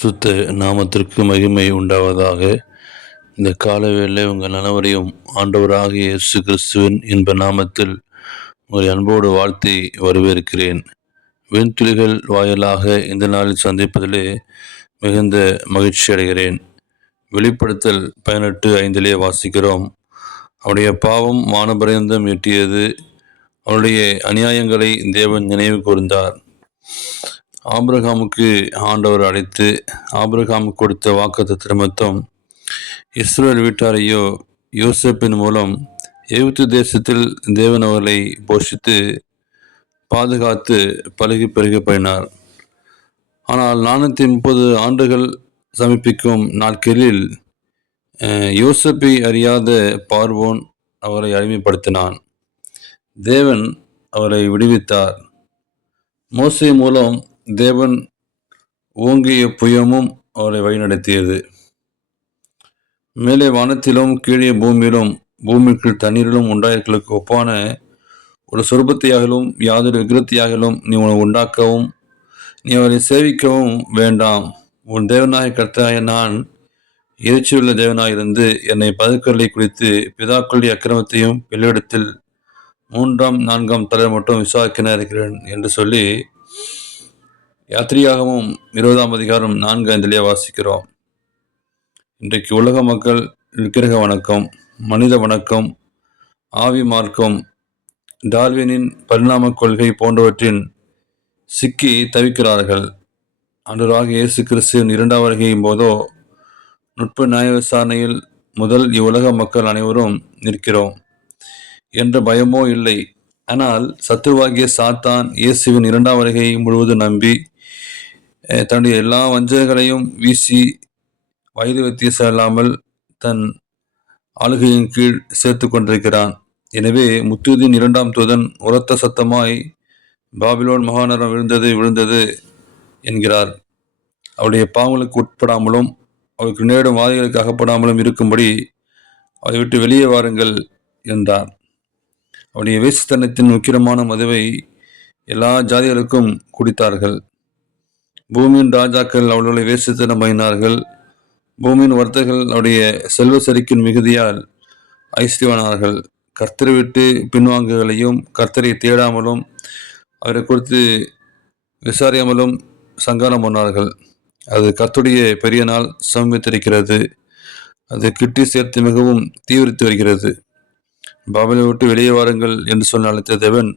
சுத்த நாமத்திற்கு மகிமை உண்டாவதாக. இந்த காலவேளை உங்கள் அனைவரையும் ஆண்டவராகிய இயேசு கிறிஸ்துவின் இன்ப நாமத்தில் உங்களை அன்போடு வாழ்த்தி வரவேற்கிறேன். விண்துளிகள் வாயிலாக இந்த நாளில் சந்திப்பதிலே மிகுந்த மகிழ்ச்சி அடைகிறேன். வெளிப்படுத்தல் 18:5 வாசிக்கிறோம். அவருடைய பாவம் வானபரியந்தம் எட்டியது, அவருடைய அநியாயங்களை தேவன் நினைவு கூர்ந்தார். ஆபிரகாமுக்கு ஆண்டவர் அழைத்து ஆபிரகாமுக்கு கொடுத்த வாக்குத்தத்தம் மொத்தம் இஸ்ரவேல் வீட்டாரையோ யோசேப்பின் மூலம் எகிப்து தேசத்தில் தேவன் அவர்களை போஷித்து பாதுகாத்து பழகி பெருகி பண்ணினார். ஆனால் 430 ஆண்டுகள் சமீபிக்கும் நாட்களில் யோசேப்பை அறியாத பார்வோன் அவரை அடிமைப்படுத்தினான். தேவன் அவரை விடுவித்தார். மோசே மூலம் தேவன் ஓங்கிய புயமும் அவரை வழிநடத்தியது. மேலே வானத்திலும் கீழே பூமியிலும் பூமிக்குள் தண்ணீரிலும் உண்டாயர்களுக்கு ஒப்பான ஒரு சொருபத்தையாகலும் யாதொரு விக்கிரத்தையாகலும் நீ உனக்கு உண்டாக்கவும் நீ அவரை சேவிக்கவும் வேண்டாம். உன் தேவனாய கர்த்தராய நான் எரிச்சியுள்ள தேவனாயிருந்து என்னை பதுக்கலை குறித்து பிதாக்களுடைய அக்கிரமத்தையும் பிள்ளையிடத்தில் 3ஆம் 4ஆம் தலை மட்டும் விசாரிக்கின இருக்கிறேன் என்று சொல்லி யாத்திரியாகவும் 20ஆம் அதிகாரம் 4:5 வாசிக்கிறோம். இன்றைக்கு உலக மக்கள் விக்கிரக வணக்கம், மனித வணக்கம், ஆவி மார்க்கம், டார்வினின் பரிணாம கொள்கை போன்றவற்றின் சிக்கி தவிக்கிறார்கள். ஆண்டவராகிய இயேசு கிறிஸ்துவின் 2ஆம் வருகையின் போதோ நுட்ப நியாய விசாரணையில் முதல் இவ்வுலக மக்கள் அனைவரும் நிற்கிறோம் என்ற பயமோ இல்லை. ஆனால் சத்துருவாகிய சாத்தான் இயேசுவின் 2ஆம் வருகையை முழுவதும் நம்பி தன்னுடைய எல்லா வஞ்சகங்களையும் வீசி வயது வித்தியாசம் இல்லாமல் தன் ஆளுகையின் கீழ் சேர்த்து கொண்டிருக்கிறான். எனவே முத்தூதின் 2ஆம் தூதன் உரத்த சத்தமாய் பாபிலோன் மகாநகரம் விழுந்தது என்கிறார். அவருடைய பாவங்களுக்கு உட்படாமலும் அவருக்கு நேரிடும் வாதிகளுக்கு அகப்படாமலும் இருக்கும்படி அதை விட்டு வெளியே வாருங்கள் என்றார். அவருடைய வேசித்தனத்தின் உக்கிரமான மதுவை எல்லா ஜாதிகளுக்கும் குடித்தார்கள். பூமியின் ராஜாக்கள் அவர்களை வேசித்தனம் பண்ணினார்கள். பூமியின் வர்த்தகர்கள் அவருடைய செல்வ செருக்கின் மிகுதியால் ஐஸ்வர்யவானார்கள். கர்த்தரை விட்டு பின்வாங்குகளையும் கர்த்தரை தேடாமலும் அவரை குறித்து விசாரியாமலும் சங்காரம் பண்ணார்கள். அது கர்த்தருடைய பெரிய நாள் சமீபித்திருக்கிறது. அது கிட்டி சேர்த்து மிகவும் தீவிரித்து வருகிறது. பாபிலோனை விட்டு வெளியே வாருங்கள் என்று சொல்லி அழைத்த தேவன்,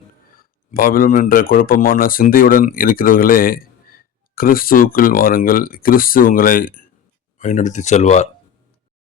பாபிலோன் என்ற குழப்பமான சிந்தையுடன் இருக்கிறவர்களே, கிறிஸ்துவுக்குள் வாருங்கள், கிறிஸ்து உங்களை வழிநடத்தி செல்வார்.